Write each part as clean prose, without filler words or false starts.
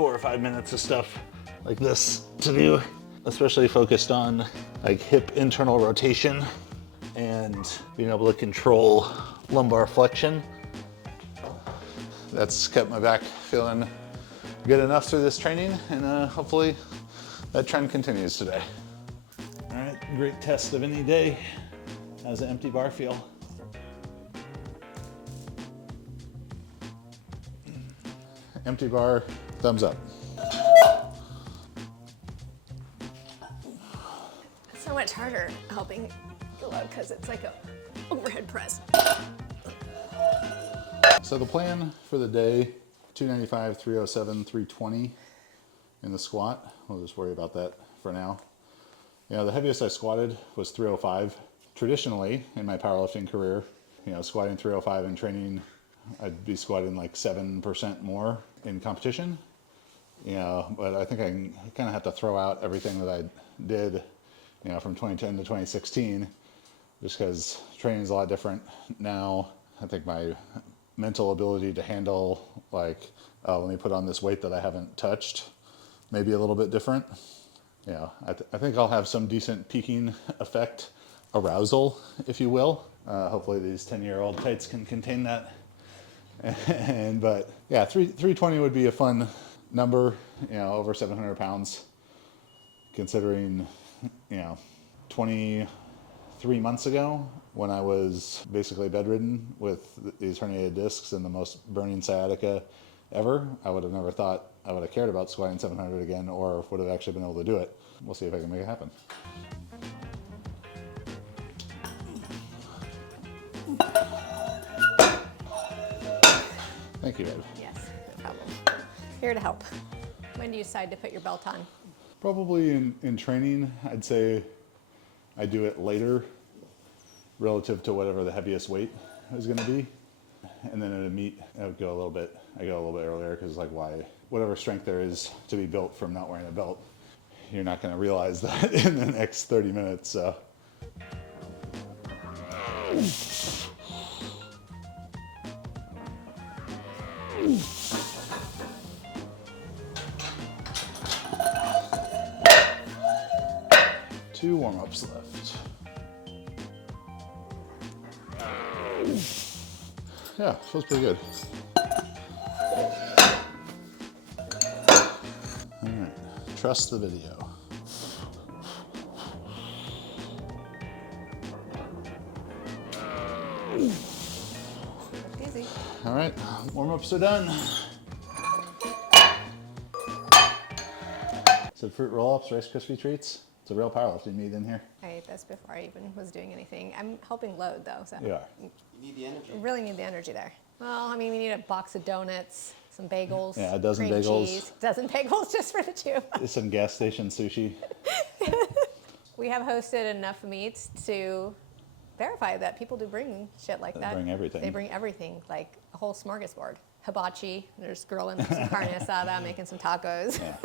4 or 5 minutes of stuff like this to do, especially focused on like hip internal rotation and being able to control lumbar flexion. That's kept my back feeling good enough through this training, and hopefully that trend continues today. All right, great test of any day. How's the empty bar feel? Empty bar, thumbs up. It's so much harder helping Deload because it's like a overhead press. So the plan for the day, 295, 307, 320 in the squat. We'll just worry about that for now. You know, the heaviest I squatted was 305. Traditionally, in my powerlifting career, you know, squatting 305 in training, I'd be squatting like 7% more in competition. You know, but I think I kind of have to throw out everything that I did, you know, from 2010 to 2016, just because training is a lot different now. I think my mental ability to handle, like, let me put on this weight that I haven't touched, maybe a little bit different. You know, I think I'll have some decent peaking effect, arousal, if you will. Hopefully these 10-year-old tights can contain that. But yeah, 320 would be a fun number, you know, over 700 pounds, considering, you know, 23 months ago when I was basically bedridden with these herniated discs and the most burning sciatica ever, I would have never thought I would have cared about squatting 700 again, or would have actually been able to do it. We'll see if I can make it happen. Thank you, Ed. Yes, no problem. Here to help. When do you decide to put your belt on? Probably in training, I'd say I do it later relative to whatever the heaviest weight is going to be. And then at a meet, I go a little bit earlier, because like, why, whatever strength there is to be built from not wearing a belt, you're not going to realize that in the next 30 minutes. So. Two warm-ups left. Yeah, feels pretty good. All right, trust the video. Easy. All right, warm-ups are done. So fruit roll-ups, Rice Krispie treats. It's a real powerlifting meet in here. I ate this before I even was doing anything. I'm helping load though, so. You are. You need the energy. We really need the energy there. Well, I mean, we need a box of donuts, some bagels. Yeah, a dozen cream bagels. Cheese, dozen bagels just for the two. Some gas station sushi. We have hosted enough meets to verify that people do bring shit like that. They bring everything. They bring everything, like a whole smorgasbord. Hibachi, there's grilling some carne asada, making some tacos. Yeah.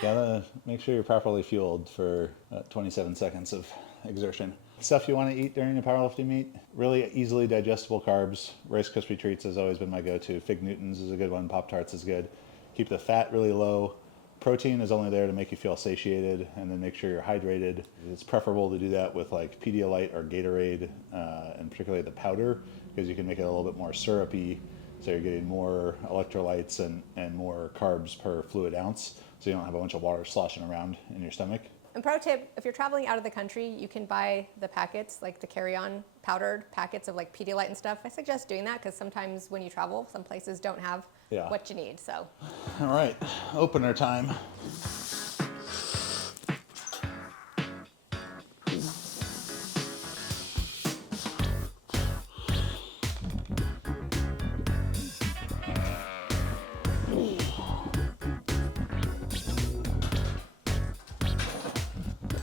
Gotta make sure you're properly fueled for 27 seconds of exertion. Stuff you want to eat during a powerlifting meet, really easily digestible carbs. Rice Krispie treats has always been my go-to. Fig Newtons is a good one. Pop-Tarts is good. Keep the fat really low. Protein is only there to make you feel satiated, and then make sure you're hydrated. It's preferable to do that with like Pedialyte or Gatorade, and particularly the powder, because you can make it a little bit more syrupy, so you're getting more electrolytes and more carbs per fluid ounce, so you don't have a bunch of water sloshing around in your stomach. And pro tip, if you're traveling out of the country, you can buy the packets, like the carry-on powdered packets of like Pedialyte and stuff. I suggest doing that because sometimes when you travel, some places don't have what you need, so. All right, opener time.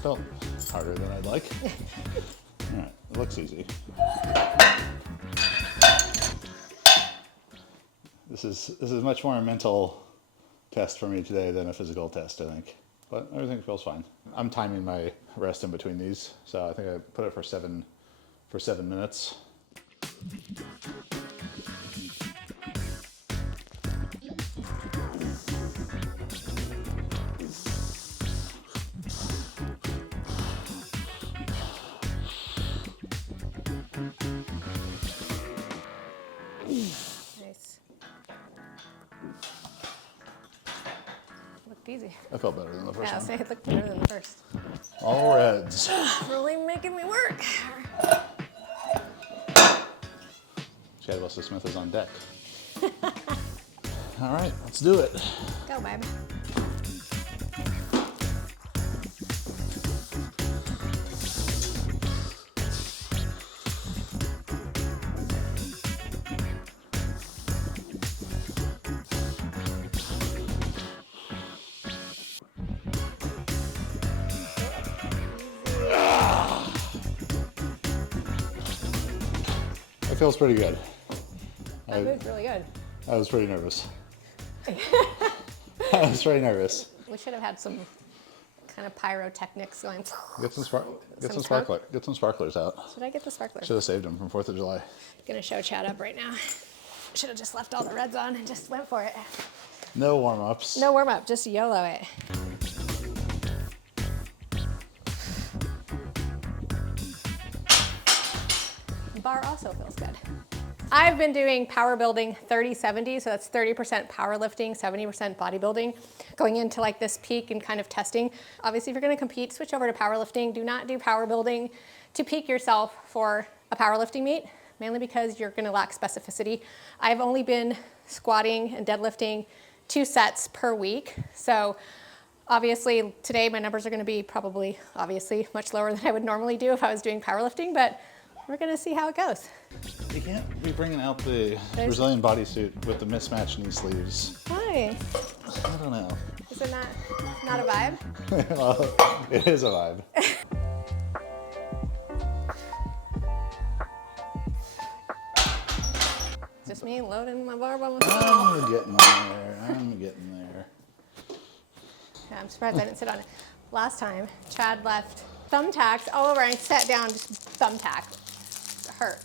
Felt harder than I'd like. All right, it looks easy. This is much more a mental test for me today than a physical test, I think. But everything feels fine. I'm timing my rest in between these, so I think I put it for 7 minutes. Easy. I felt better than the first Yeah, one. say it looked better than the first. All reds. Really making me work. Chad Wesley Smith is on deck. All right, let's do it. Go, babe. It feels pretty good. That moved really good. I was pretty nervous. I was pretty nervous. We should have had some kind of pyrotechnics going. Get some Some sparklers out. Should I get the sparklers? Should have saved them from 4th of July. I'm gonna show Chad up right now. Should have just left all the reds on and just went for it. No warm-ups. No warm up, just YOLO it. The bar also feels good. I've been doing power building 30-70, so that's 30% powerlifting, 70% bodybuilding, going into like this peak and kind of testing. Obviously, if you're gonna compete, switch over to powerlifting. Do not do power building to peak yourself for a powerlifting meet, mainly because you're gonna lack specificity. I've only been squatting and deadlifting 2 sets per week. So obviously today my numbers are gonna be probably, obviously, much lower than I would normally do if I was doing powerlifting, but we're gonna see how it goes. You can't be bringing out the Brazilian bodysuit with the mismatched knee sleeves. Why? I don't know. Is it not a vibe? Well, it is a vibe. Just me loading my bar by myself. I'm getting there. Yeah, I'm surprised I didn't sit on it. Last time, Chad left thumbtacks all over and I sat down, just thumbtack. It hurt.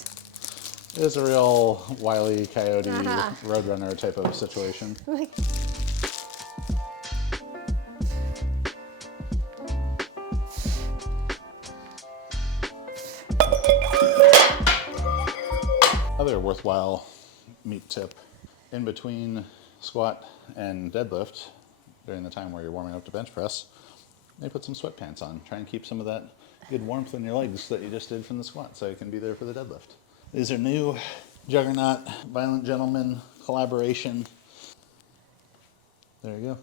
It is a real Wile E. Coyote Roadrunner type of situation. Like, Other worthwhile meat tip, in between squat and deadlift, during the time where you're warming up to bench press, maybe put some sweatpants on. Try and keep some of that good warmth in your legs that you just did from the squat so you can be there for the deadlift. These are new Juggernaut Violent Gentleman collaboration. There you go.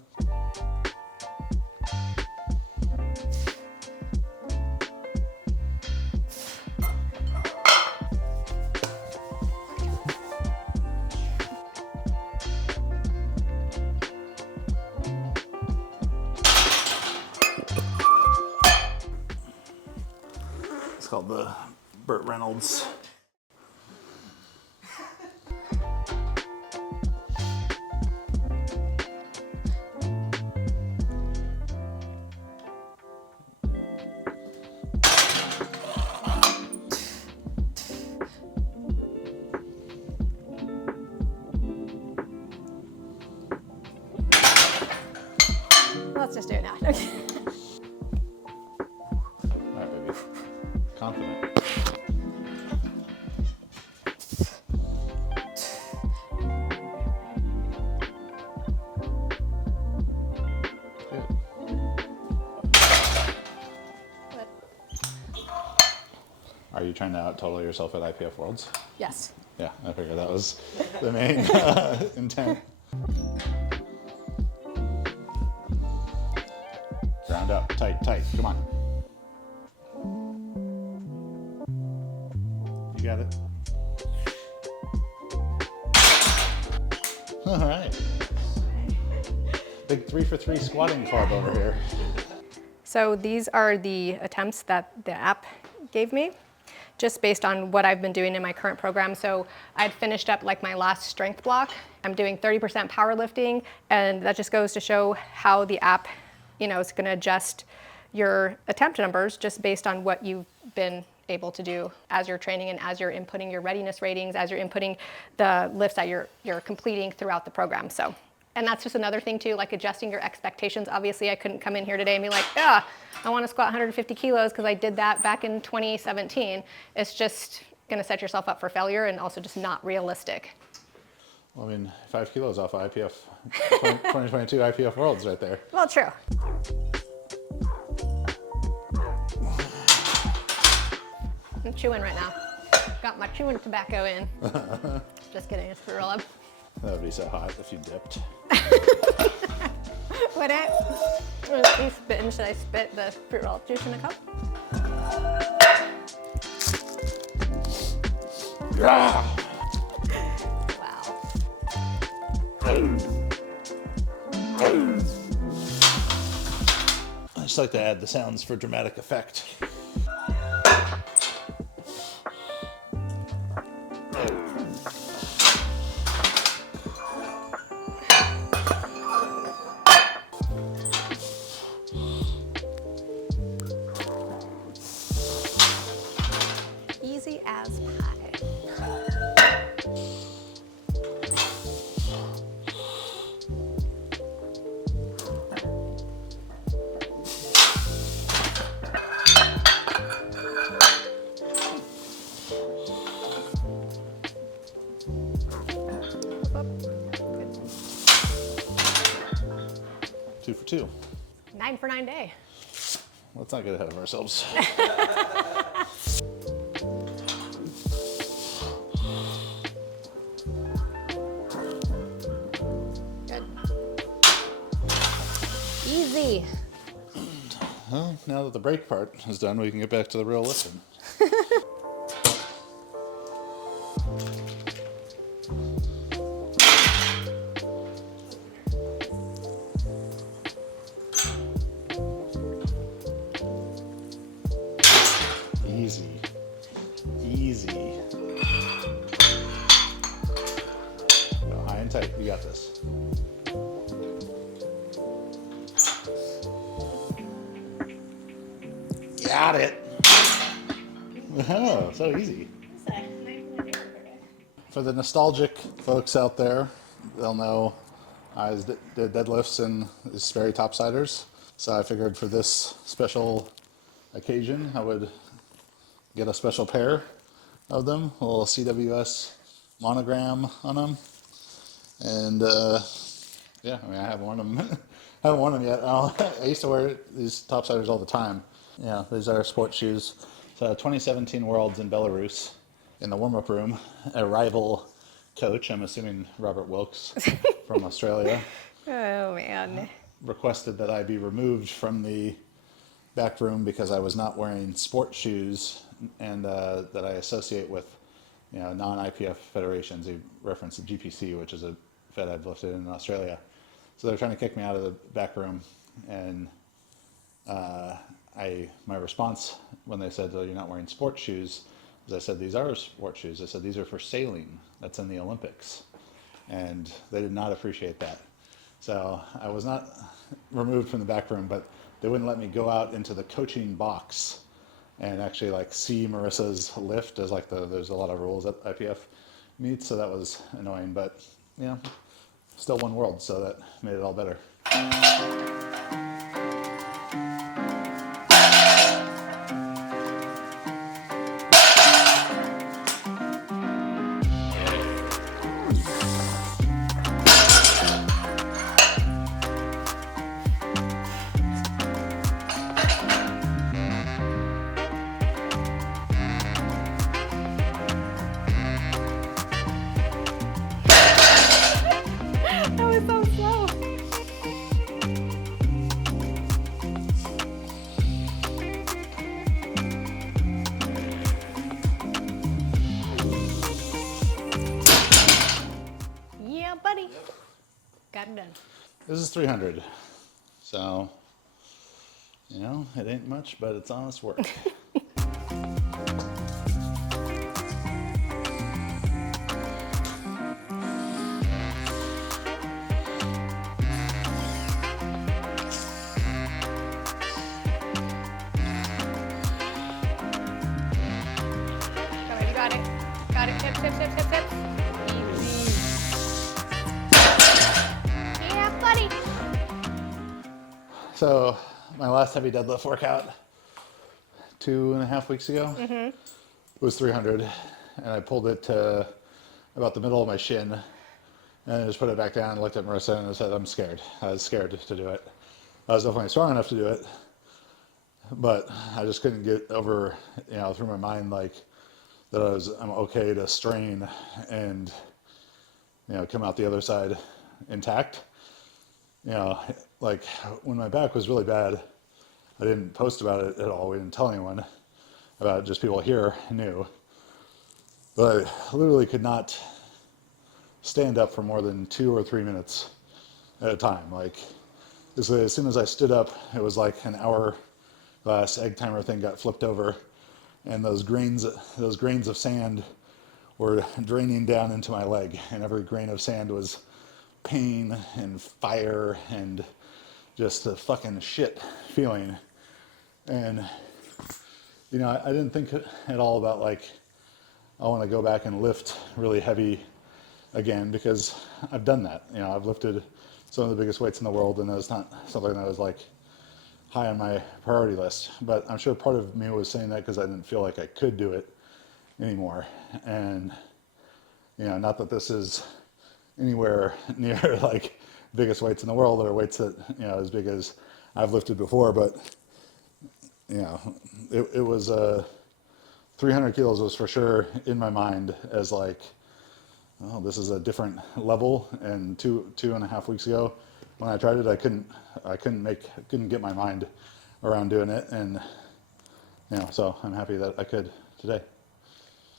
It's called the Burt Reynolds. let's just do it now. Okay. All right, baby. Confident. Are you trying to out-total yourself at IPF Worlds? Yes. Yeah, I figured that was the main intent. Ground up, tight, tight, come on. You got it. All right. Big 3 for 3 squatting club over here. So these are the attempts that the app gave me, just based on what I've been doing in my current program. So I'd finished up like my last strength block. I'm doing 30% powerlifting, and that just goes to show how the app, you know, is going to adjust your attempt numbers just based on what you've been able to do as you're training and as you're inputting your readiness ratings, as you're inputting the lifts that you're completing throughout the program. So, and that's just another thing too, like adjusting your expectations. Obviously, I couldn't come in here today and be like, I want to squat 150 kilos because I did that back in 2017. It's just going to set yourself up for failure and also just not realistic. Well, I mean, 5 kilos off IPF, 2022 IPF Worlds right there. Well, true. I'm chewing right now. Got my chewing tobacco in. Just kidding, it's fruit roll up. That would be so hot if you dipped. Would it? Are you spitting? Should I spit the fruit roll up juice in the cup? Yeah. Wow. I just like to add the sounds for dramatic effect. Easy as pie. Good. 2 for 2. 9 for 9 day. Let's not get ahead of ourselves. Good. Easy. Well, now that the break part is done, we can get back to the real lifting. Easy. Easy. Go high and tight. You got this. Got it. Oh, so easy. For the nostalgic folks out there, they'll know I did deadlifts and Sperry topsiders. So I figured for this special occasion, I would get a special pair of them, a little CWS monogram on them. And yeah, I mean, I haven't worn them. haven't worn them yet. I used to wear these topsiders all the time. Yeah, these are sports shoes. So 2017 Worlds in Belarus. In the warm-up room, a rival coach, I'm assuming Robert Wilkes from Australia, Oh, man. requested that I be removed from the back room because I was not wearing sport shoes and that I associate with, non-IPF federations. He referenced the GPC, which is a fed I've lifted in Australia. So they're trying to kick me out of the back room, and my response when they said, "Oh, you're not wearing sports shoes," is I said, "These are sports shoes." I said, "These are for sailing. That's in the Olympics," and they did not appreciate that. So I was not removed from the back room, but they wouldn't let me go out into the coaching box and actually see Marissa's lift as there's a lot of rules at IPF meets, so that was annoying, but still won world, so that made it all better. That was so slow. Yeah, buddy. Got it done. This is 300, so, it ain't much, but it's honest work. Go ahead, you got it. Got it. Hips, hips, hips, hips, hips. Easy. Yeah, buddy. So my last heavy deadlift workout 2.5 weeks ago was 300, and I pulled it to about the middle of my shin, And I just put it back down and looked at Marisa and I said, I'm scared. I was scared to do it. I was definitely strong enough to do it, but I just couldn't get over, through my mind, like, that I'm okay to strain and, come out the other side intact. Like when my back was really bad, I didn't post about it at all. We didn't tell anyone about it. Just people here knew. But I literally could not stand up for more than 2 or 3 minutes at a time. Like, as soon as I stood up, it was like an hourglass egg timer thing got flipped over, and those grains of sand were draining down into my leg, and every grain of sand was pain and fire and just a fucking shit feeling. And I didn't think at all about, like, I want to go back and lift really heavy again, because I've done that. I've lifted some of the biggest weights in the world, and that's not something that was like high on my priority list. But I'm sure part of me was saying that because I didn't feel like I could do it anymore. And not that this is anywhere near like biggest weights in the world or weights that as big as I've lifted before, but it was 300 kilos was for sure in my mind as like, oh, this is a different level. And two and a half weeks ago when I tried it, I couldn't get my mind around doing it. And so I'm happy that I could today.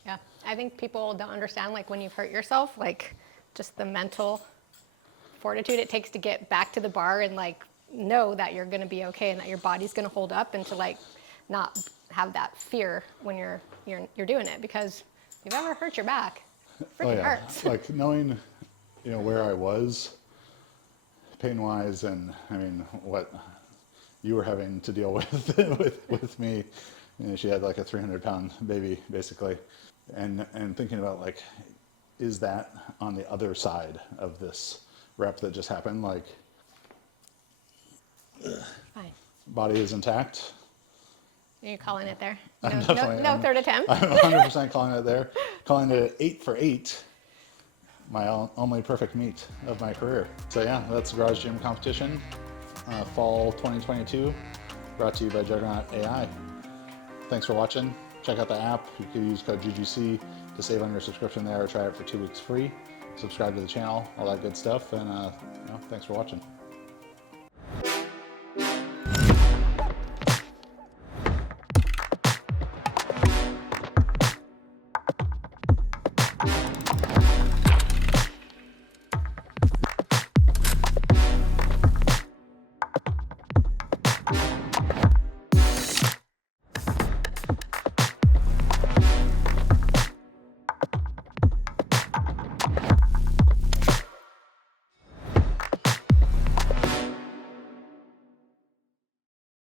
Yeah, I think people don't understand, like, when you've hurt yourself, like, just the mental fortitude it takes to get back to the bar and, like, know that you're going to be okay and that your body's going to hold up, and to, like, not have that fear when you're doing it. Because if you've ever hurt your back, it freaking hurts. Like, knowing where I was pain wise, and I mean what you were having to deal with with me. She had like a 300-pound baby basically, and thinking about, like, is that on the other side of this rep that just happened? Like, Fine. body is intact. Are you calling it there? I'm Third attempt? I'm 100% calling it there. Calling it 8 for 8. My only perfect meet of my career. So yeah, that's Garage Gym Competition, fall 2022, brought to you by JuggernautAI. Thanks for watching. Check out the app. You can use code GGC to save on your subscription there, or try it for 2 weeks free. Subscribe to the channel, all that good stuff, and thanks for watching.